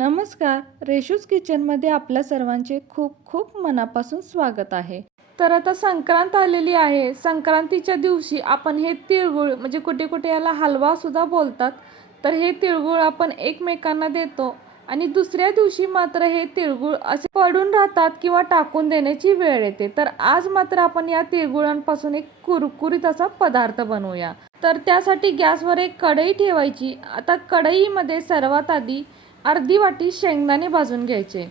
नमस्कार रेशूज किचनमध्ये आपल्या सर्वांचे खूप खूप मनापासून स्वागत आहे. तर आता संक्रांत आलेली आहे. संक्रांतीच्या दिवशी आपण हे तिळगुळ म्हणजे कुठे कुठे याला हलवा सुद्धा बोलतात तर हे तिळगुळ आपण एकमेकांना देतो आणि दुसऱ्या दिवशी मात्र हे तिळगुळ असे पडून राहतात किंवा टाकून देण्याची वेळ येते. तर आज मात्र आपण या तिळगुळांपासून एक कुरकुरीत असा पदार्थ बनवूया. तर त्यासाठी गॅसवर एक कढई ठेवायची. आता कढईमध्ये सर्वात आधी अर्धी वाटी शेंगदाणे भाजून घ्यायचे.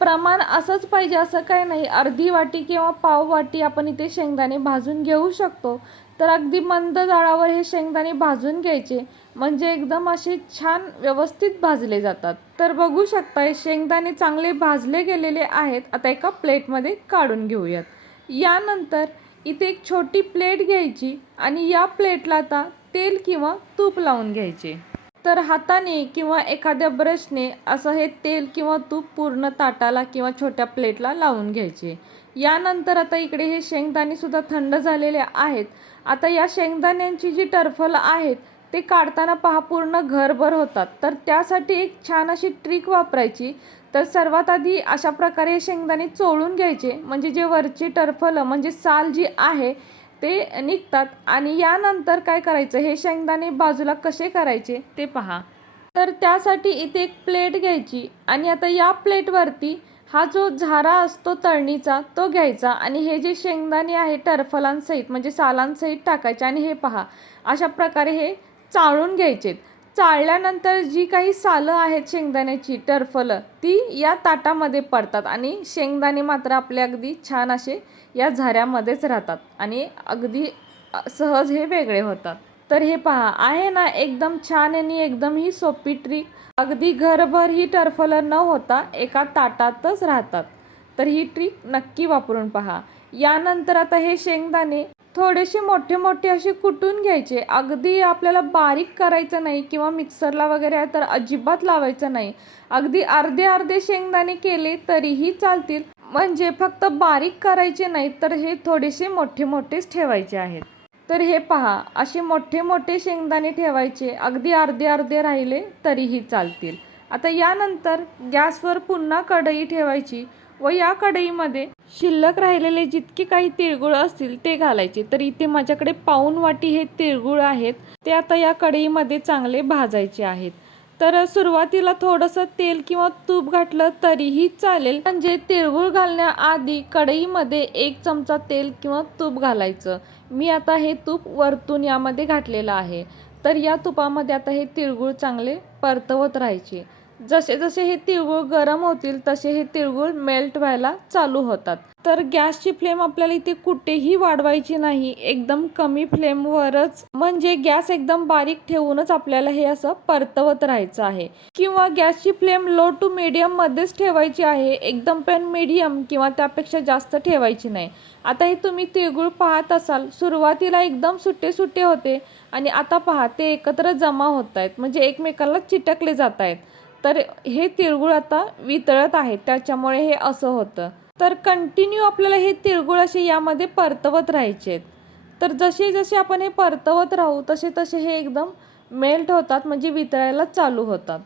प्रमाण असंच पाहिजे असं काही नाही. अर्धी वाटी किंवा पाव वाटी आपण इथे शेंगदाणे भाजून घेऊ शकतो. तर अगदी मंद जाळावर हे शेंगदाणे भाजून घ्यायचे. म्हणजे एकदम असे छान व्यवस्थित भाजले जातात. तर बघू शकताय शेंगदाणे चांगले भाजले गेलेले आहेत. आता एका प्लेटमध्ये काढून घेऊयात. यानंतर इथे एक छोटी प्लेट घ्यायची आणि या प्लेटला आता तेल किंवा तूप लावून घ्यायचे. तर हाताने किंवा एखाद्या ब्रशने असं हे तेल किंवा तूप पूर्ण ताटाला किंवा छोट्या प्लेटला लावून घ्यायचे. यानंतर आता इकडे हे शेंगदाणे सुद्धा थंड झालेले आहेत. आता या शेंगदाण्यांची जी टरफलं आहेत ते काढताना पहा पूर्ण घरभर होतात. तर त्यासाठी एक छान अशी ट्रिक वापरायची. तर सर्वात आधी अशा प्रकारे हे शेंगदाणे चोळून घ्यायचे. म्हणजे जे वरची टरफलं म्हणजे साल जी आहे ते निघतात आणि यानंतर काय करायचं? हे शेंगदाणे बाजूला कसे करायचे? ते पहा. तर त्यासाठी इथे एक प्लेट घ्यायची आणि आता या प्लेटवरती हा जो झारा असतो तळणीचा तो घ्यायचा आणि हे जे शेंगदाणे आहे टरफलांसहित म्हणजे सालांसहित टाकायचे आणि हे पहा अशा प्रकारे हे चाळून घ्यायचेत. चाळल्यानंतर जी काही सालं आहेत शेंगदाण्याची टरफलं ती या ताटामध्ये पडतात आणि शेंगदाणे मात्र आपले अगदी छान असे या झऱ्यामध्येच राहतात आणि अगदी सहज हे वेगळे होतात. तर हे पहा आहे ना एकदम छान आणि एकदम ही सोपी ट्रिक अगदी घरभर ही टरफलं न होता एका ताटातच राहतात. तर ही ट्रिक नक्की वापरून पहा. यानंतर आता हे शेंगदाणे थोडेसे मोठे मोठे असे कुटून घ्यायचे. अगदी आपल्याला बारीक करायचं नाही किंवा मिक्सरला वगैरे तर अजिबात लावायचं नाही. अगदी अर्धे अर्धे शेंगदाणे केले तरीही चालतील. म्हणजे फक्त बारीक करायचे नाही तर हे थोडेसे मोठे मोठेच ठेवायचे आहेत. तर हे पहा असे मोठे मोठे शेंगदाणे ठेवायचे. अगदी अर्धे अर्धे राहिले तरीही चालतील. आता यानंतर गॅसवर पुन्हा कढई ठेवायची व या कढईमध्ये शिल्लक राहिलेले जितके काही तिळगुळ असतील ते घालायचे. तर इथे माझ्याकडे पाऊन वाटी हे तिळगुळ आहेत. ते आता या कढईमध्ये चांगले भाजायचे आहेत. तर सुरुवातीला थोडंसं तेल किंवा तूप घातलं तरीही चालेल. म्हणजे तिळगुळ घालण्याआधी कढईमध्ये एक चमचा तेल किंवा तूप घालायचं. मी आता हे तूप वरतून यामध्ये घातलेलं आहे. तर या तुपामध्ये आता हे तिळगुळ चांगले परतवत राहायचे. जसे जसे हे तिळगुळ गरम होतील तसे हे तिळगुळ मेल्ट व्हायला चालू होतात. तर गॅसची फ्लेम आपल्याला इथे कुठेही वाढवायची नाही. एकदम कमी फ्लेमवरच म्हणजे गॅस एकदम बारीक ठेवूनच आपल्याला हे असं परतवत राहायचं आहे. किंवा गॅसची फ्लेम लो टू मीडियम मध्येच ठेवायची आहे. एकदम पण मीडियम किंवा त्यापेक्षा जास्त ठेवायची नाही. आता हे तुम्ही तिळगुळ पाहत असाल सुरुवातीला एकदम सुट्टे सुट्टे होते. आणि आता पहा ते एकत्र जमा होत आहेत. म्हणजे एकमेकाला चिटकले जात आहेत. तर हे तिळगुळ आता वितळत आहे त्याच्यामुळे हे असं होतं. तर कंटिन्यू आपल्याला हे तिळगुळ असे यामध्ये परतवत राहायचे तर जसे जसे आपण हे परतवत राहू तसे तसे हे एकदम मेल्ट होतात म्हणजे वितळायला चालू होतात.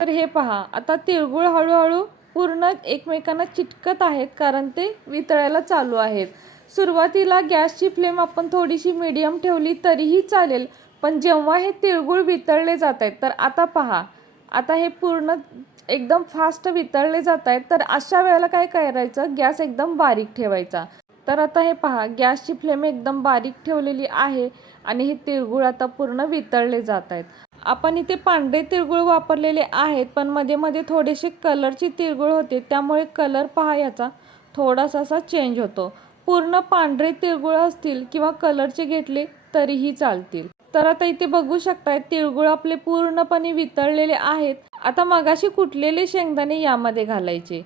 तर हे पहा आता तिळगुळ हळूहळू पूर्ण एकमेकांना चिटकत आहेत कारण ते वितळायला चालू आहेत. सुरुवातीला गॅसची फ्लेम आपण थोडीशी मीडियम ठेवली तरीही चालेल पण जेव्हा हे तिळगुळ वितळले जात आहेत तर आता पहा आता हे पूर्ण एकदम फास्ट वितळले जात आहेत तर अशा वेळेला काय करायचं? गॅस एकदम बारीक ठेवायचा. तर आता हे पहा गॅसची फ्लेम एकदम बारीक ठेवलेली आहे आणि हे तिळगुळ आता पूर्ण वितळले जात आहेत. आपण इथे पांढरे तिळगुळ वापरलेले आहेत पण मध्ये मध्ये थोडेसे कलरची तिळगुळ होते त्यामुळे कलर पहा याचा थोडासा असा चेंज होतो. पूर्ण पांढरे तिळगुळ असतील किंवा कलरचे घेतले तरीही चालतील. तर आता इथे बघू शकताय तिळगुळ आपले पूर्णपणे वितळलेले आहेत. आता मगाशी कुटलेले शेंगदाणे यामध्ये घालायचे.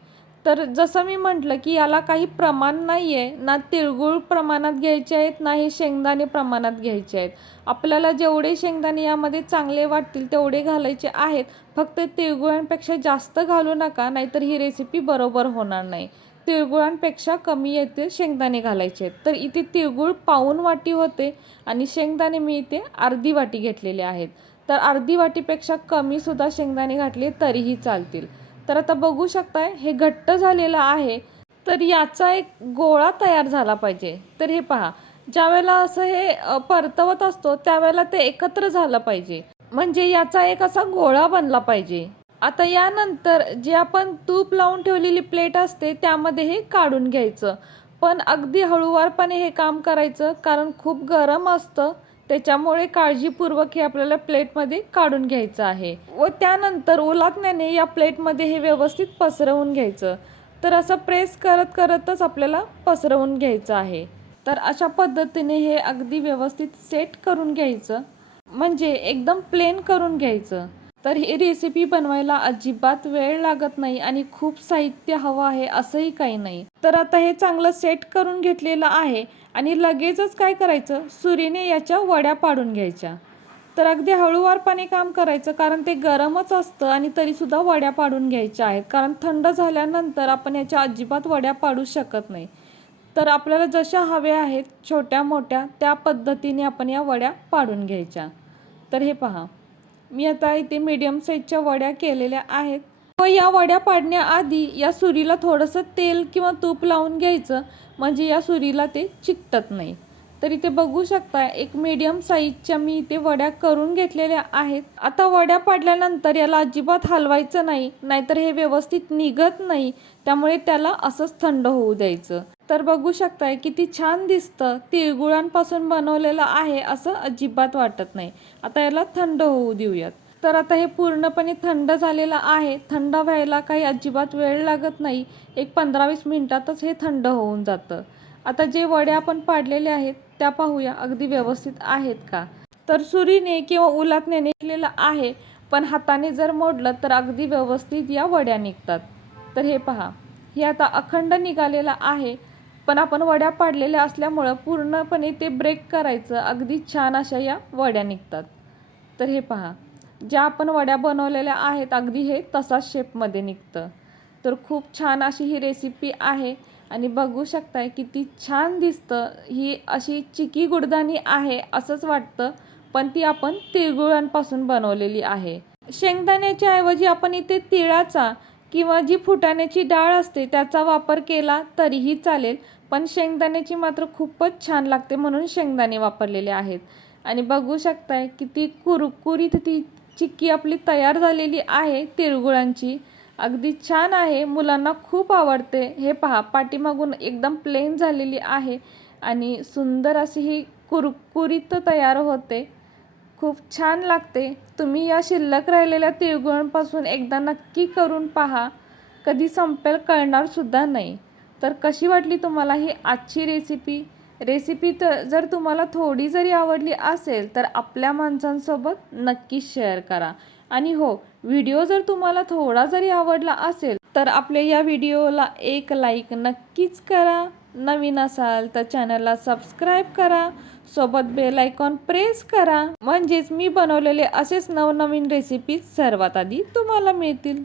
तर जसं मी म्हटलं की याला काही प्रमाण नाही आहे ना तिळगुळ प्रमाणात घ्यायचे आहेत ना हे शेंगदाणे प्रमाणात घ्यायचे आहेत. आपल्याला जेवढे शेंगदाणे यामध्ये चांगले वाटतील तेवढे घालायचे आहेत. फक्त तिळगुळांपेक्षा जास्त घालू नका नाहीतर ही रेसिपी बरोबर होणार नाही. तिळगुळांपेक्षा कमी येते शेंगदाणे घालायचे. आहेत तर इथे तिळगुळ पाऊन वाटी होते आणि शेंगदाणे मी इथे अर्धी वाटी घेतलेले आहेत. तर अर्धी वाटीपेक्षा कमीसुद्धा शेंगदाणे घातले तरीही चालतील. तर आता बघू शकताय हे घट्ट झालेलं आहे तर याचा एक गोळा तयार झाला पाहिजे. तर हे पहा ज्यावेळेला असं हे परतवत असतो त्यावेळेला ते एकत्र झालं पाहिजे. म्हणजे याचा एक असा गोळा बनला पाहिजे. आता यानंतर जे आपण तूप लावून ठेवलेली प्लेट असते त्यामध्ये हे काढून घ्यायचं. पण अगदी हळूवारपणे हे काम करायचं कारण खूप गरम असतं त्याच्यामुळे काळजीपूर्वक हे आपल्याला प्लेटमध्ये काढून घ्यायचं आहे. व त्यानंतर उलाटण्याने या प्लेटमध्ये हे व्यवस्थित पसरवून घ्यायचं. तर असं प्रेस करत करतच आपल्याला पसरवून घ्यायचं आहे. तर अशा पद्धतीने हे अगदी व्यवस्थित सेट करून घ्यायचं. म्हणजे एकदम प्लेन करून घ्यायचं. तर ही रेसिपी बनवायला अजिबात वेळ लागत नाही आणि खूप साहित्य हवं आहे असंही काही नाही. तर आता हे चांगलं सेट करून घेतलेलं आहे आणि लगेचच काय करायचं? सुरीने याच्या वड्या पाडून घ्यायच्या. तर अगदी हळूवारपणे काम करायचं कारण ते गरमच असतं आणि तरीसुद्धा वड्या पाडून घ्यायच्या आहेत. कारण थंड झाल्यानंतर आपण याच्या अजिबात वड्या पाडू शकत नाही. तर आपल्याला जशा हव्या आहेत छोट्या मोठ्या त्या पद्धतीने आपण या वड्या पाडून घ्यायच्या. तर हे पहा. मी आता इथे मीडियम साईजच्या वड्या केलेल्या आहेत. व या वड्या पाडण्याआधी या सुरीला थोडंसं तेल किंवा तूप लावून घ्यायचं. म्हणजे या सुरीला ते चिकटत नाही. तर इथे बघू शकता एक मीडियम साईजच्या मी इथे वड्या करून घेतलेल्या आहेत. आता वड्या पाडल्यानंतर याला अजिबात हलवायचं नाही. नाहीतर हे व्यवस्थित निघत नाही. त्यामुळे त्याला असंच थंड होऊ द्यायचं. तर बघू शकताय किती छान दिसतं. तिळगुळांपासून बनवलेलं आहे असं अजिबात वाटत नाही. आता याला थंड होऊ देऊयात. तर आता हे पूर्णपणे थंड झालेलं आहे. थंड व्हायला काही अजिबात वेळ लागत नाही. एक पंधरा वीस मिनटातच हे थंड होऊन जातं. आता जे वड्या आपण पाडलेले आहेत त्या पाहूया. अगदी व्यवस्थित आहेत का? तर सुरीने किंवा उलात केलेलं आहे. पण हाताने जर मोडलं तर अगदी व्यवस्थित या वड्या निघतात. तर हे पहा. हे आता अखंड निघालेलं आहे. पण आपण वड्या पाडलेल्या असल्यामुळं पूर्णपणे ते ब्रेक करायचं. अगदी छान अशा या वड्या निघतात. तर हे पहा ज्या आपण वड्या बनवलेल्या आहेत अगदी हे तसाच शेपमध्ये निघतं. तर खूप छान अशी ही रेसिपी आहे आणि बघू शकताय किती छान दिसतं. ही अशी चिकी गुडदाणी आहे असंच वाटतं पण ती आपण तिळगुळांपासून बनवलेली आहे. शेंगदाण्याच्या ऐवजी आपण इथे तिळाचा किंवा जी फुटाण्याची डाळ असते त्याचा वापर केला तरीही चालेल. पण शेंगदाण्याची मात्र खूपच छान लागते म्हणून शेंगदाणे वापरलेले आहेत. आणि बघू शकताय ती कुरकुरीत ती चिक्की आपली तयार झालेली आहे तिळगुळांची. अगदी छान आहे मुलांना खूप आवडते. हे पहा पाठीमागून एकदम प्लेन झालेली आहे आणि सुंदर अशी ही कुरकुरीत तयार होते. खूप छान लागते. तुम्ही या शिल्लक राहिलेल्या तिळगुळांपासून एकदा नक्की करून पहा. कधी संपेल कळणारसुद्धा नाही. तर कशी वाटली तुम्हाला ही आजची रेसिपी रेसिपी तर जर तुम्हाला थोडी जरी आवडली असेल तर आपल्या माणसांसोबत नक्कीच शेअर करा. आणि हो व्हिडिओ जर तुम्हाला थोडा जरी आवडला असेल तर आपल्या या व्हिडिओला एक लाईक नक्कीच करा. नवीन असाल तर चॅनलला सबस्क्राईब करा. सोबत बेल आयकॉन प्रेस करा. म्हणजेच मी बनवलेले असेच नवनवीन रेसिपीज सर्वात आधी तुम्हाला मिळतील.